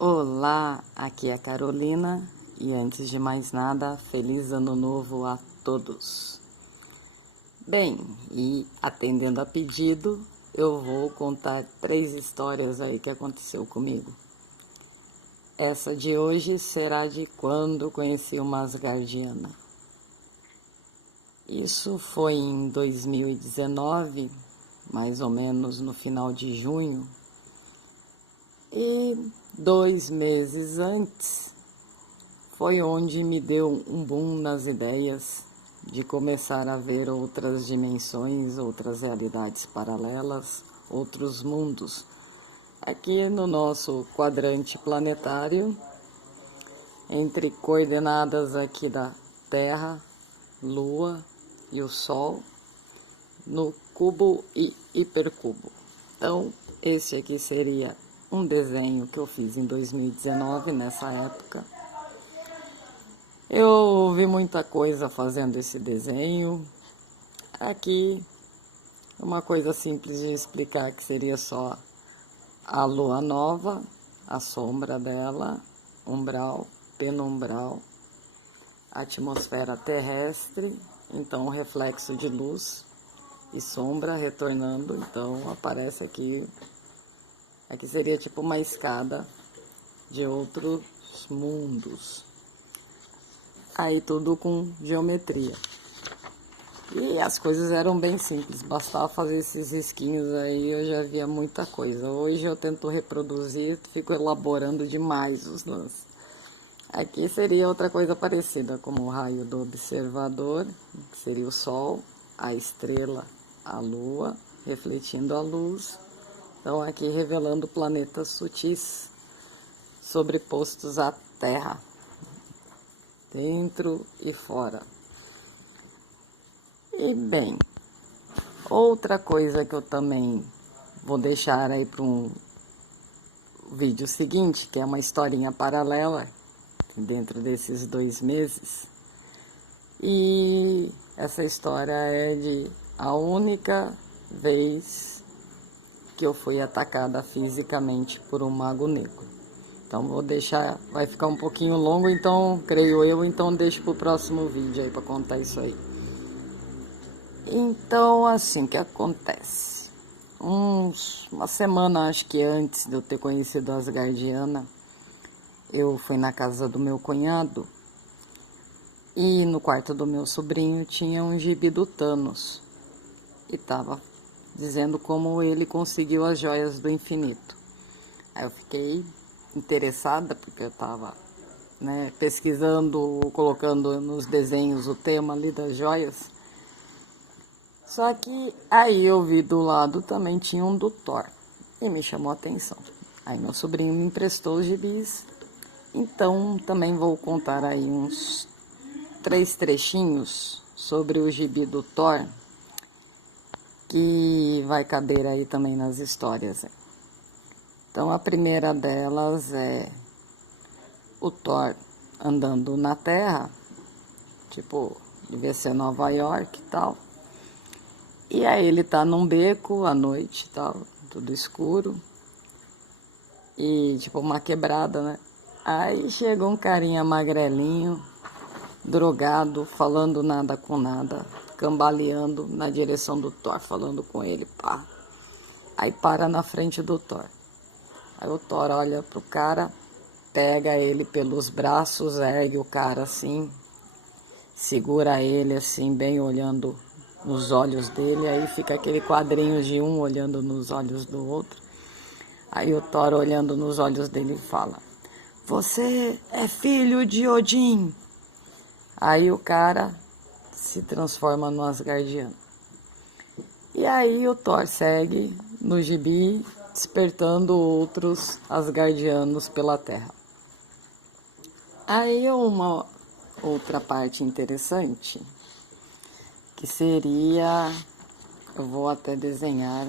Olá, aqui é a Carolina e antes de mais nada, feliz ano novo a todos. Bem, e atendendo a pedido, eu vou contar 3 histórias aí que aconteceu comigo. Essa de hoje será de quando conheci uma asgardiana. Isso foi em 2019, mais ou menos no final de junho. E 2 meses antes foi onde me deu um boom nas ideias de começar a ver outras dimensões, outras realidades paralelas, outros mundos. Aqui no nosso quadrante planetário, entre coordenadas aqui da Terra, Lua e o Sol, no cubo e hipercubo. Então, esse aqui seria um desenho que eu fiz em 2019, nessa época. Eu vi muita coisa fazendo esse desenho. Aqui, uma coisa simples de explicar, que seria só a lua nova, a sombra dela, umbral, penumbral, atmosfera terrestre, então o reflexo de luz e sombra retornando, então aparece aqui seria tipo uma escada de outros mundos. Aí tudo com geometria. E as coisas eram bem simples, bastava fazer esses risquinhos aí, eu já via muita coisa. Hoje eu tento reproduzir, fico elaborando demais os lances. Aqui seria outra coisa parecida, como o raio do observador, que seria o Sol, a estrela, a Lua, refletindo a luz. Então aqui revelando planetas sutis, sobrepostos à Terra, dentro e fora. E bem, outra coisa que eu também vou deixar aí para um vídeo seguinte, que é uma historinha paralela, dentro desses 2 meses. E essa história é de a única vez que eu fui atacada fisicamente por um mago negro. Então vou deixar, vai ficar um pouquinho longo, então creio eu, então deixo pro próximo vídeo aí para contar isso aí. Então, assim, o que acontece? Uma semana, acho que antes de eu ter conhecido a asgardiana, eu fui na casa do meu cunhado e no quarto do meu sobrinho tinha um gibi do Thanos e tava dizendo como ele conseguiu as joias do infinito. Aí eu fiquei interessada, porque eu tava, pesquisando, colocando nos desenhos o tema ali das joias. Só que aí eu vi do lado também tinha um do Thor e me chamou a atenção. Aí meu sobrinho me emprestou os gibis, então também vou contar aí uns 3 trechinhos sobre o gibi do Thor, que vai caber aí também nas histórias. Então a primeira delas é o Thor andando na Terra, tipo, devia ser Nova York e tal. E aí ele tá num beco à noite e tal, tudo escuro. E tipo uma quebrada, né? Aí chega um carinha magrelinho, drogado, falando nada com nada, cambaleando na direção do Thor, falando com ele, pá. Aí para na frente do Thor. Aí o Thor olha pro cara, pega ele pelos braços, ergue o cara assim, segura ele assim, bem olhando nos olhos dele, aí fica aquele quadrinho de um olhando nos olhos do outro. Aí o Thor olhando nos olhos dele fala: "Você é filho de Odin." Aí o cara se transforma no asgardiano. E aí o Thor segue no gibi, despertando outros asgardianos pela Terra. Aí uma outra parte interessante, que seria, eu vou até desenhar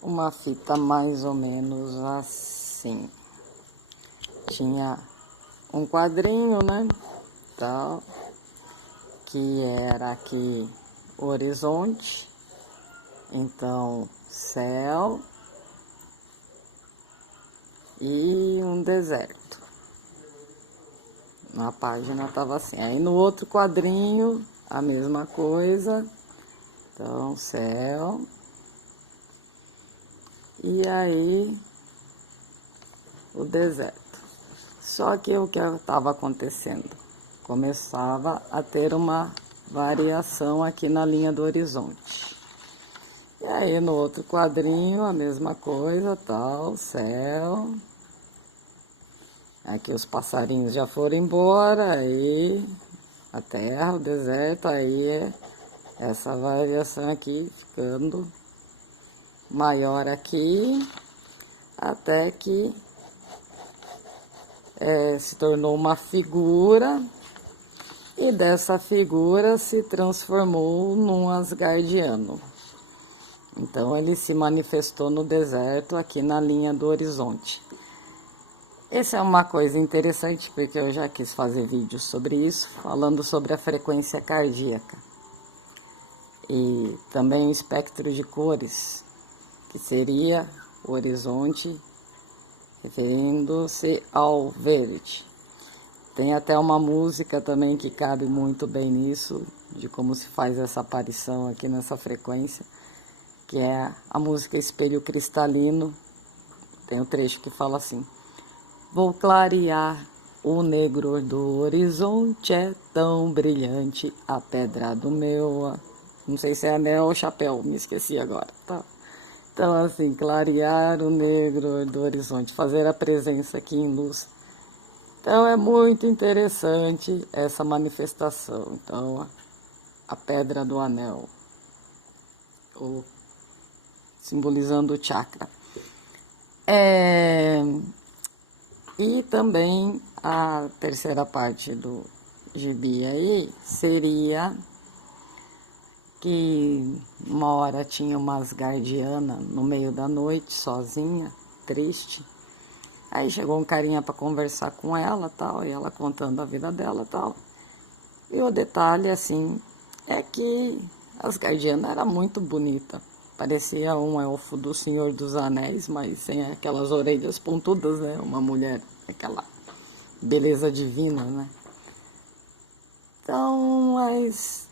uma fita mais ou menos assim. Tinha um quadrinho, né, tal, que era aqui o horizonte, então céu e um deserto. Na página tava assim. Aí no outro quadrinho, a mesma coisa. Então, céu. E aí, o deserto. Só que o que estava acontecendo? Começava a ter uma variação aqui na linha do horizonte. E aí no outro quadrinho a mesma coisa, tal, céu. Aqui os passarinhos já foram embora, aí a terra, o deserto, aí é essa variação aqui ficando maior aqui, até que se tornou uma figura. E dessa figura se transformou num asgardiano. Então ele se manifestou no deserto aqui na linha do horizonte. Essa é uma coisa interessante porque eu já quis fazer vídeos sobre isso, falando sobre a frequência cardíaca. E também o espectro de cores, que seria o horizonte referindo-se ao verde. Tem até uma música também que cabe muito bem nisso, de como se faz essa aparição aqui nessa frequência, que é a música Espelho Cristalino. Tem um trecho que fala assim: vou clarear o negro do horizonte, é tão brilhante a pedra do meu... Não sei se é anel ou chapéu, me esqueci agora, tá? Então, assim, clarear o negro do horizonte, fazer a presença aqui em luz. Então é muito interessante essa manifestação. Então a pedra do anel, ou simbolizando o chakra. E também a terceira parte do gibi aí seria que uma hora tinha uma asgardiana no meio da noite, sozinha, triste. Aí chegou um carinha para conversar com ela, tal, e ela contando a vida dela, tal. E o detalhe, assim, é que a Asgardiana era muito bonita. Parecia um elfo do Senhor dos Anéis, mas sem aquelas orelhas pontudas, né? Uma mulher, aquela beleza divina, né? Então, mas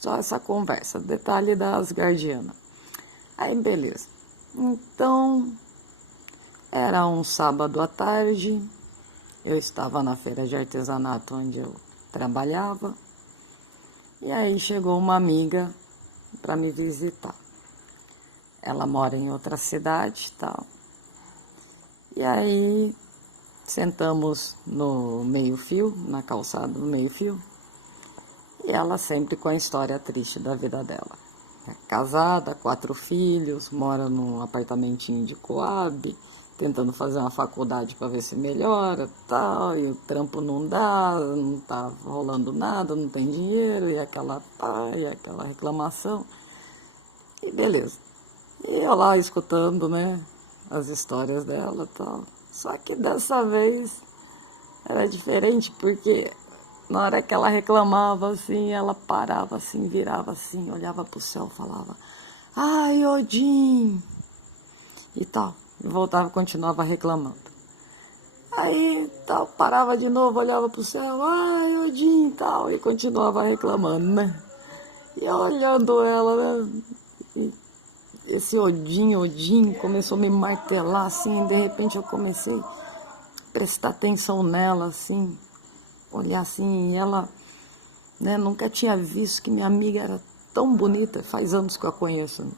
só essa conversa, detalhe da Asgardiana. Aí, beleza. Então... era um sábado à tarde, eu estava na feira de artesanato onde eu trabalhava, e aí chegou uma amiga para me visitar. Ela mora em outra cidade e tal. E aí sentamos no meio-fio, na calçada do meio-fio, e ela sempre com a história triste da vida dela. É casada, 4 filhos, mora num apartamentinho de Coab, tentando fazer uma faculdade para ver se melhora, tal, e o trampo não dá, não tá rolando nada, não tem dinheiro, e aquela reclamação, e beleza. E eu lá escutando, né, as histórias dela, tal. Só que dessa vez era diferente, porque na hora que ela reclamava, assim, ela parava, assim, virava, assim, olhava pro céu, falava, ai, Odin, e tal. E voltava e continuava reclamando. Aí, tal, parava de novo, olhava pro céu, ai, Odin, e tal, e continuava reclamando, né? E eu olhando ela, né? E esse Odin, começou a me martelar, assim, de repente eu comecei a prestar atenção nela, assim, olhar assim, e ela, né, nunca tinha visto que minha amiga era tão bonita, faz anos que eu a conheço, né?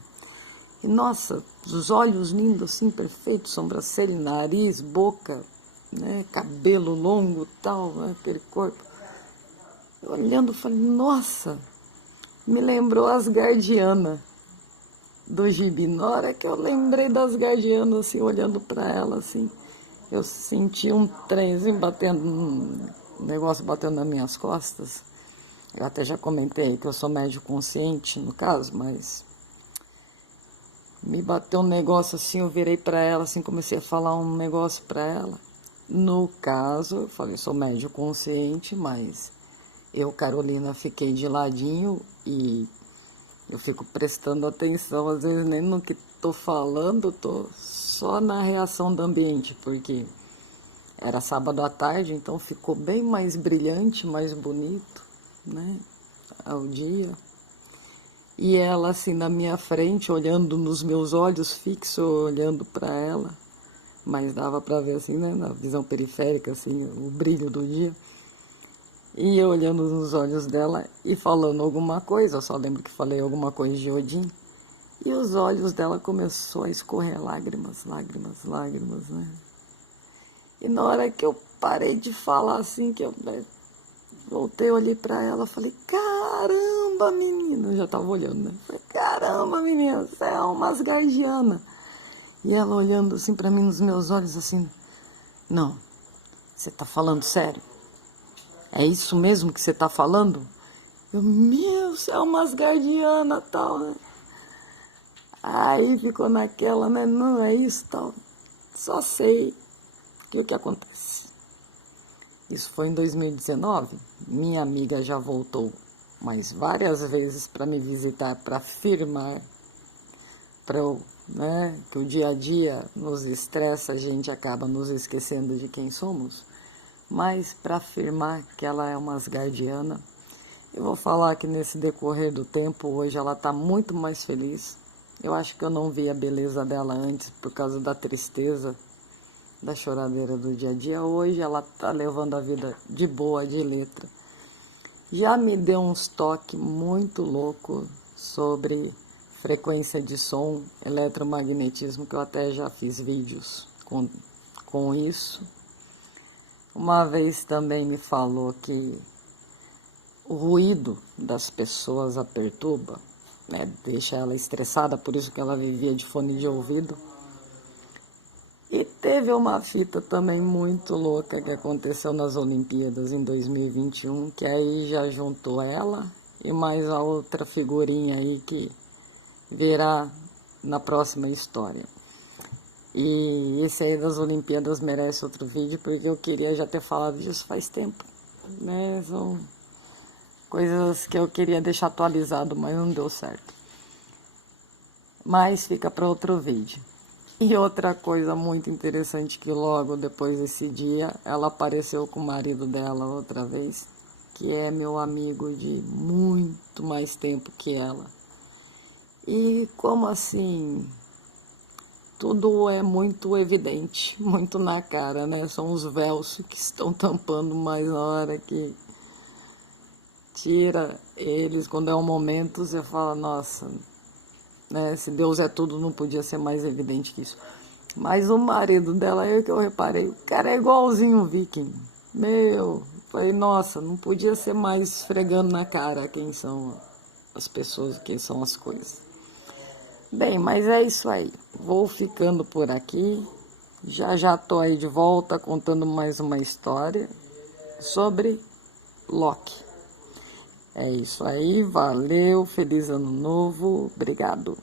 E, nossa, os olhos lindos, assim, perfeitos, sobrancelha, nariz, boca, né, cabelo longo, tal, né, aquele corpo. Eu olhando, falei, nossa, me lembrou Asgardiana do gibi. Na hora que eu lembrei das Asgardiana, assim, olhando para ela, assim, eu senti um trem, assim, batendo, um negócio batendo nas minhas costas. Eu até já comentei que eu sou médio consciente, no caso, mas... me bateu um negócio assim, eu virei para ela, assim, comecei a falar um negócio para ela. No caso, eu falei, sou médio consciente, mas eu, Carolina, fiquei de ladinho e eu fico prestando atenção, às vezes nem no que tô falando, tô só na reação do ambiente, porque era sábado à tarde, então ficou bem mais brilhante, mais bonito, né, ao dia. E ela assim na minha frente, olhando nos meus olhos, fixo, olhando para ela, mas dava para ver assim, né, na visão periférica, assim, o brilho do dia. E eu olhando nos olhos dela e falando alguma coisa, eu só lembro que falei alguma coisa de Odin. E os olhos dela começou a escorrer lágrimas, lágrimas, lágrimas, né? E na hora que eu parei de falar assim, que eu voltei, olhei pra ela, falei, caramba, menina, eu já tava olhando, né? Falei, caramba, menina, você é uma asgardiana. E ela olhando assim pra mim nos meus olhos, assim, não, você tá falando sério? É isso mesmo que você tá falando? Eu, meu, você é uma asgardiana, tal, né? Aí ficou naquela, né? Não, é isso, tal. Só sei que o que acontece. Isso foi em 2019. Minha amiga já voltou mais várias vezes para me visitar, para afirmar, para eu, né, que o dia a dia nos estressa, a gente acaba nos esquecendo de quem somos, mas para afirmar que ela é uma asgardiana. Eu vou falar que nesse decorrer do tempo, hoje ela está muito mais feliz. Eu acho que eu não vi a beleza dela antes por causa da tristeza, da choradeira do dia a dia. Hoje ela está levando a vida de boa, de letra. Já me deu uns toques muito louco sobre frequência de som, eletromagnetismo, que eu até já fiz vídeos com isso. Uma vez também me falou que o ruído das pessoas a perturba, né, deixa ela estressada, por isso que ela vivia de fone de ouvido. E teve uma fita também muito louca que aconteceu nas Olimpíadas em 2021, que aí já juntou ela e mais a outra figurinha aí que virá na próxima história. E esse aí das Olimpíadas merece outro vídeo, porque eu queria já ter falado disso faz tempo, né? São coisas que eu queria deixar atualizado, mas não deu certo. Mas fica para outro vídeo. E outra coisa muito interessante, que logo depois desse dia, ela apareceu com o marido dela outra vez, que é meu amigo de muito mais tempo que ela. E como assim, tudo é muito evidente, muito na cara, né? São os véus que estão tampando, mas na hora que tira eles, quando é um momento, você fala, nossa, né? Se Deus é tudo, não podia ser mais evidente que isso. Mas o marido dela, que eu reparei, o cara é igualzinho um viking. Meu, falei, nossa, não podia ser mais esfregando na cara quem são as pessoas, quem são as coisas. Bem, mas é isso aí. Vou ficando por aqui. Já tô aí de volta contando mais uma história sobre Loki. É isso aí, valeu, feliz ano novo, obrigado.